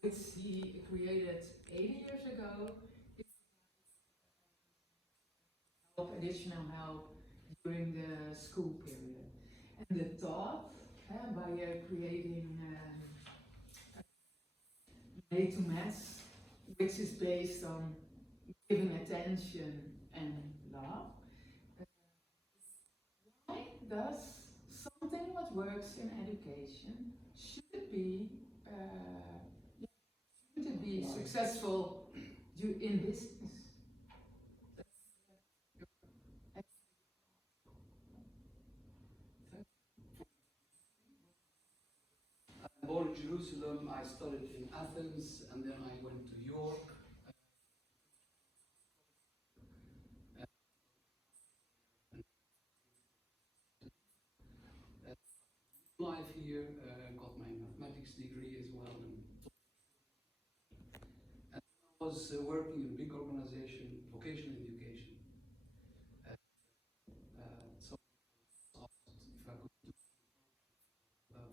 which he created 80 years ago, additional help during the school period. And the thought, by creating made to match, which is based on giving attention and love. Why does something what works in education should be successful in business? Born in Jerusalem, I studied in Athens, and then I went to York. Life here, got my mathematics degree as well. And I was working in a big organization, vocational education. So I asked if I could do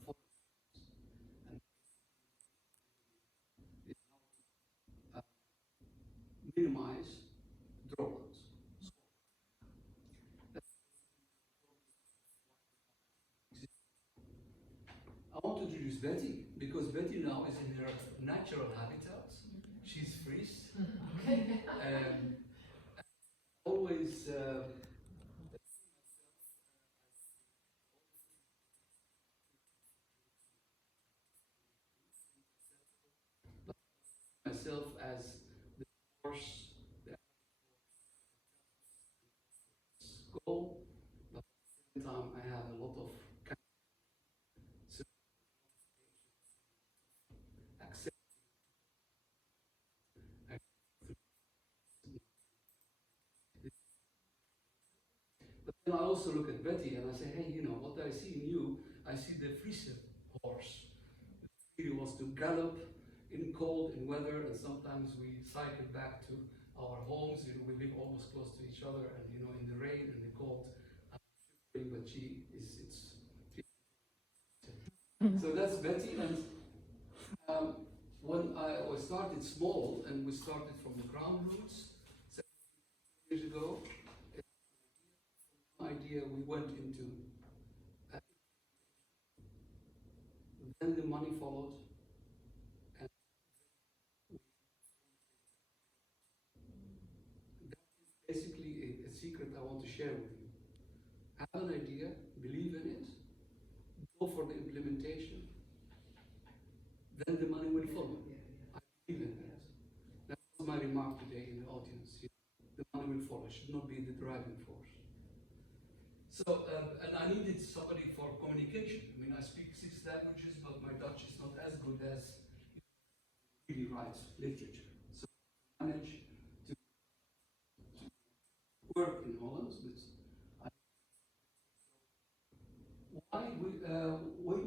for and minimize dropouts. I want to introduce Betty because Betty now is in her natural habitat. She's freeze. Always myself as the force, the goal, but at the same time I have a lot of accept. But then I also look at Betty and I say, hey, what I see in you, I see the Friese horse. He wants to gallop in cold, in weather, and sometimes we cycle back to our homes. We live almost close to each other, and in the rain and the cold, I'm shivering, but so that's Betty. And when I started small, and we started from the ground roots 7 years ago, idea we went into. Then the money followed. And that is basically a secret I want to share with you. Have an idea, believe in it, go for the implementation, then the money will follow. I believe in that. That was my remark today in the audience. The money will follow, it should not be the driving force. So, and I needed somebody for communication. I mean, I speak 6 languages, but my Dutch is not as good as really writes literature. So I managed to work in Holland.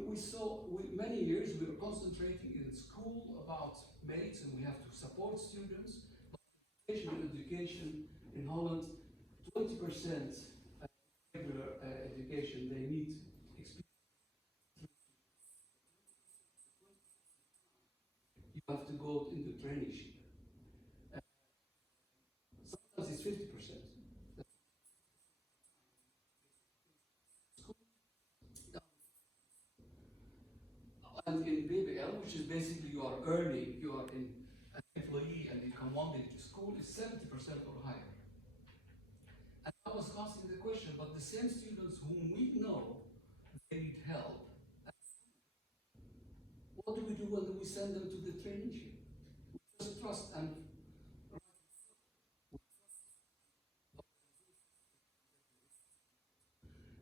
We saw, many years we were concentrating in school about mates, and we have to support students. Vocational education in Holland, 20% regular education, they need experience. You have to go into traineeship. Sometimes it's 50%. And in BBL, which is basically you are earning, you are an employee and you come 1 day to school, is 70% or higher. And I was asking the question, but the same students whom we know they need help, what do we do when we send them to the traineeship? We just trust and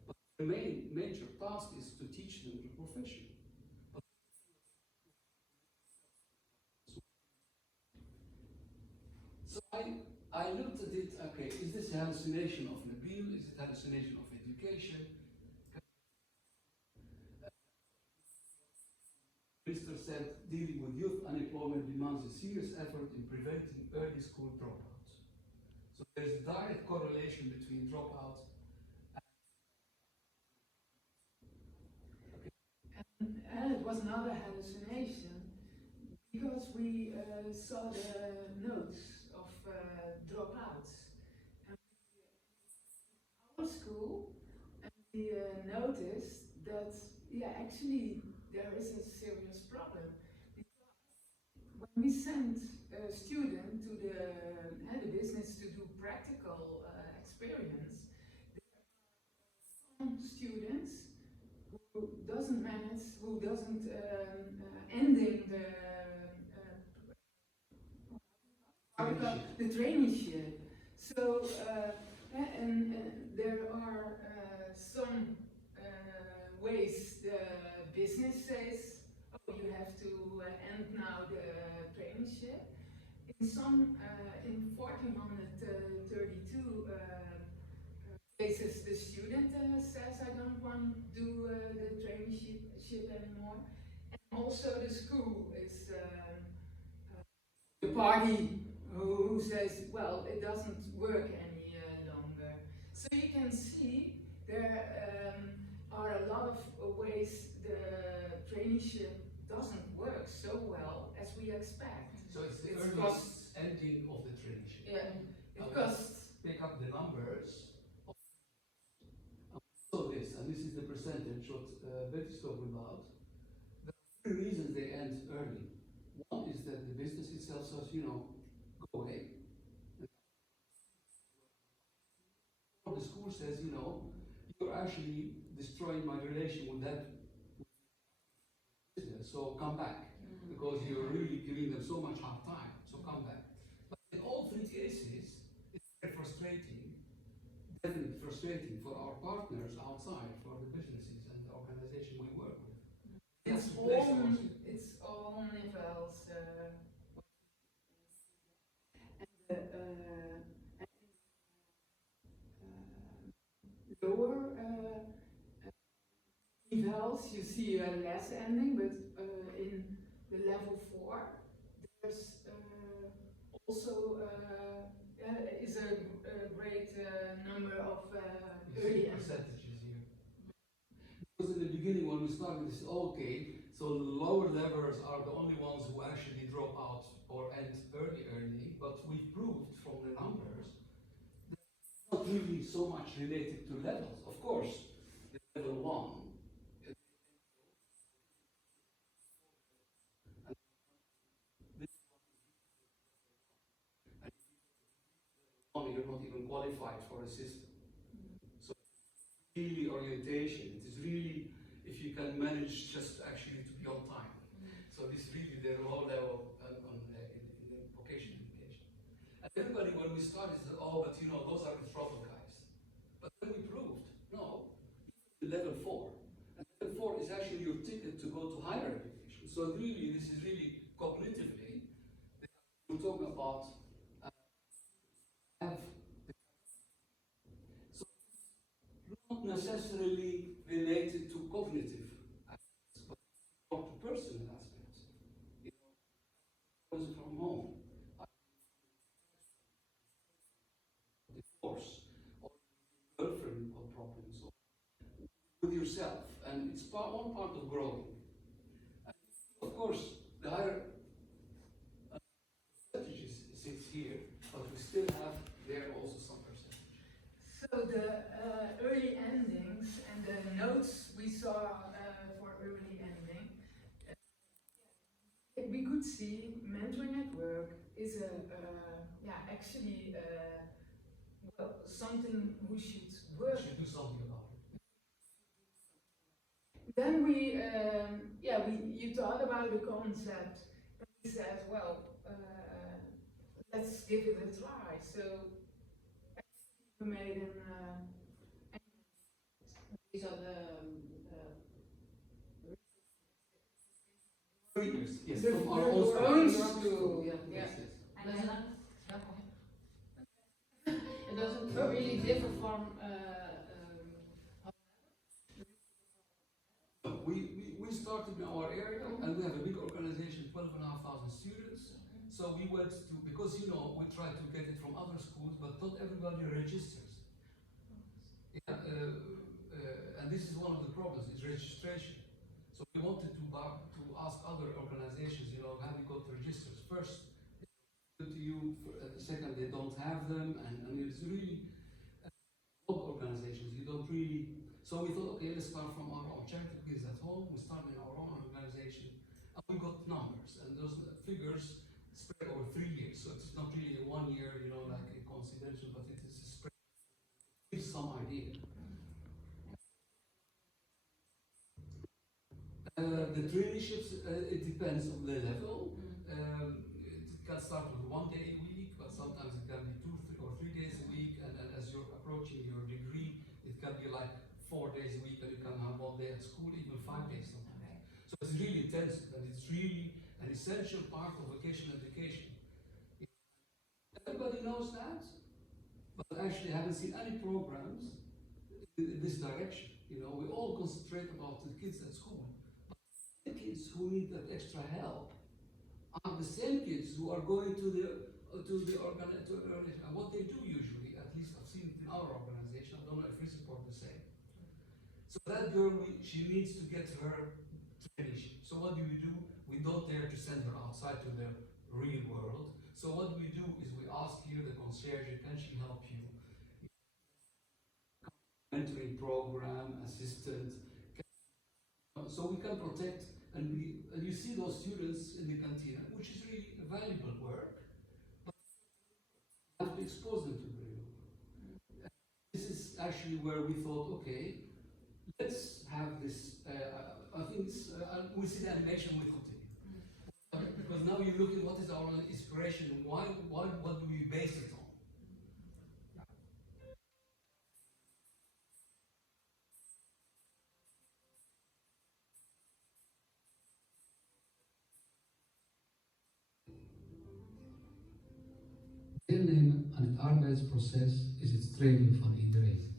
but the major task is to teach them the profession. So I looked at it, okay, is this a hallucination of Nabil? Is it hallucination of education? The minister said, dealing with youth unemployment demands a serious effort in preventing early school dropouts. So there's a direct correlation between dropouts and it was not a hallucination, because we saw the notes of dropouts. And our school, and we noticed that, yeah, actually there is a serious problem. When we send a student to the business to do practical experience, some students who doesn't manage, who doesn't ending the traineeship. So and there are some ways the business says, oh, you have to end now the traineeship. In some, in 1432 cases, the student says, I don't want to do the traineeship anymore. And also the school is the party who says, well, it doesn't work any longer. So you can see there are a lot of ways the traineeship doesn't work so well as we expect. So it's the earliest ending of the traineeship. Yeah, it costs. Pick up the numbers. So this, and this is the percentage what Betty's talking about. The three reasons they end early. One is that the business itself says, go away. Or the school says, you're actually destroying my relation with that business, so come back. Because you're really giving them so much hard time, so come back. But in all three cases, it's very frustrating, definitely frustrating for our partners outside, for the businesses and the organization we work with. It's all nivels. Lower nivels, you see less ending, but in the level 4, there's also is a great number of early percentages here. Because in the beginning when we started, we said, okay, so the lower levels are the only ones who actually drop out or end early, but we proved from the numbers that it's not really so much related to levels. Of course, the level 1, you're not even qualified for a system. So it's really orientation. It is really if you can manage just actually to be on time. So this really the low level in the vocational education. And everybody when we started said, oh, but those are the trouble guys. But then we proved, no, level 4. And level 4 is actually your ticket to go to higher education. So really, this is really cognitively, we're talking about have so not necessarily related to cognitive aspects, but to personal aspects. Comes from home, divorce, or girlfriend or problems, or with yourself, and it's one part of growing. And of course, the higher percentages sits here, but we still have there also some percentage. So the early endings and the notes we saw for early ending, we could see mentoring at work is actually well, something we should work. We should do something about it. Then you thought about the concept, and we said, well, let's give it a try. So we made these are yes, the from our own own school. school. Yes, Yeah. yes. It doesn't really differ from We started in our area and we have a big organization, 12,500 students. So we went to, because we tried to get it from other schools, but not everybody registers. Yeah, and this is one of the problems, is registration. So we wanted to ask other organizations, have you got registered? you, the second they don't have them, and it's really organizations. You don't really. So we thought, okay, let's start from our own charity kids at home. We started our own organization, and we got numbers, and those figures spread over 3 years. So it's not really a 1 year, like a coincidental, but it is spread. Gives some idea. The traineeships, it depends on the level. It can start with 1 day a week, but sometimes it can be 2 or 3 days a week. And as you're approaching your degree, it can be like 4 days a week, and you can have 1 day at school, even 5 days sometimes. Okay. So it's really intensive, and it's really an essential part of vocational education. Everybody knows that, but actually haven't seen any programs in this direction. We all concentrate about the kids at school. The kids who need that extra help are the same kids who are going to the organization. And what they do usually, at least I've seen it in our organization, I don't know if we support the same. So that girl, she needs to get her traineeship. So what do? We don't dare to send her outside to the real world. So what we do is we ask here the concierge, can she help you? Mentoring program, assistant. So we can protect. And you see those students in the canteen, which is really a valuable work, but you have to expose them to the real world. This is actually where we thought, okay, let's have this. I think we see the animation, we continue. Because now you're looking, what is our inspiration? What do we base it on? Deelnemen aan het arbeidsproces is het streven van iedereen.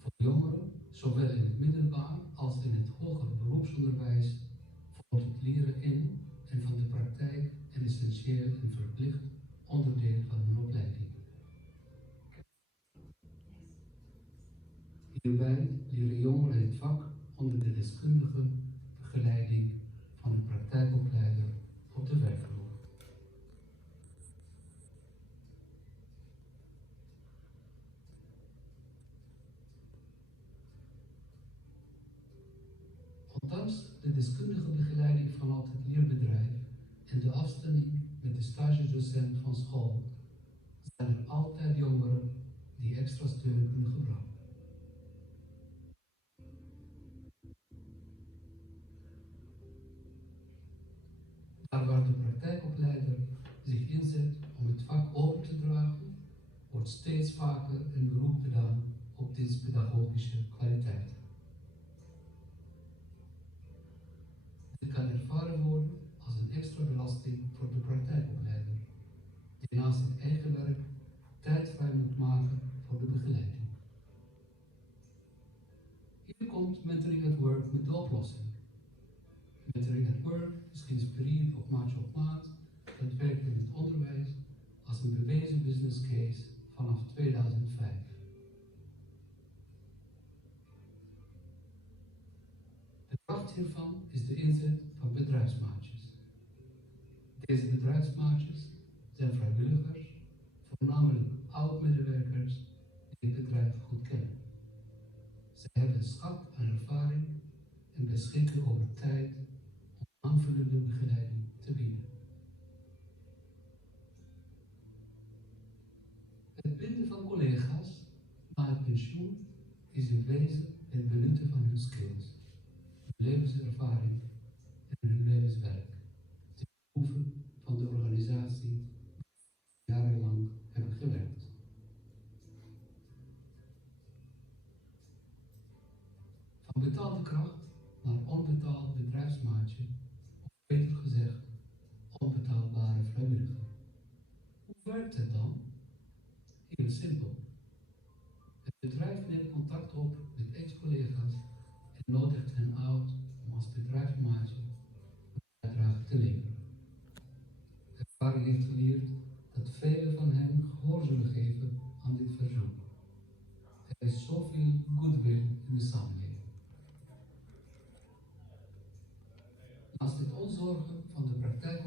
Voor jongeren, zowel in het middelbaar als in het hoger beroepsonderwijs, vormt het leren in en van de praktijk een essentieel en verplicht onderdeel van hun opleiding. Hierbij leren jongeren het vak onder de deskundige begeleiding van een praktijkopleider op de werkvloer. Ondanks de deskundige begeleiding vanuit het leerbedrijf en de afstemming met de stagedocent van school, zijn er altijd jongeren die extra steun kunnen gebruiken. Daar waar de praktijkopleider zich inzet om het vak open te dragen, wordt steeds vaker een beroep gedaan op dienstpedagogische kwaliteit. Dit kan ervaren worden als een extra belasting voor de praktijkopleider, die naast het eigen werk tijd vrij moet maken voor de begeleiding. Hier komt Mentoring at Work met de oplossing. Mentoring at Work is geïnspireerd op maatje op maat, dat werkt in het onderwijs als een bewezen business case vanaf 2005. De kracht hiervan is de inzet van bedrijfsmaatjes. Deze bedrijfsmaatjes zijn vrijwilligers, voornamelijk oud-medewerkers die het bedrijf goed kennen. Ze hebben een schat aan ervaring en beschikken over tijd om aanvullende begeleiding te bieden. Het binden van collega's na het pensioen is in wezen het benutten van hun skills, hun levenservaring en hun levenswerk, ten behoeve van de organisatie die jarenlang hebben gewerkt. Van betaalde kracht naar onbetaald bedrijfsmaatje, of beter gezegd, onbetaalbare vrijwilliger. Hoe werkt het dan? Heel simpel. Het bedrijf neemt contact op met ex-collega's en nodigt hen uit om als bedrijfsmaatje een bijdrage te leveren. Ervaring heeft geleerd dat velen van hen gehoor zullen geven aan dit verzoek. Er is zoveel goodwill in de samenleving. naast dit al zorgen van de praktijk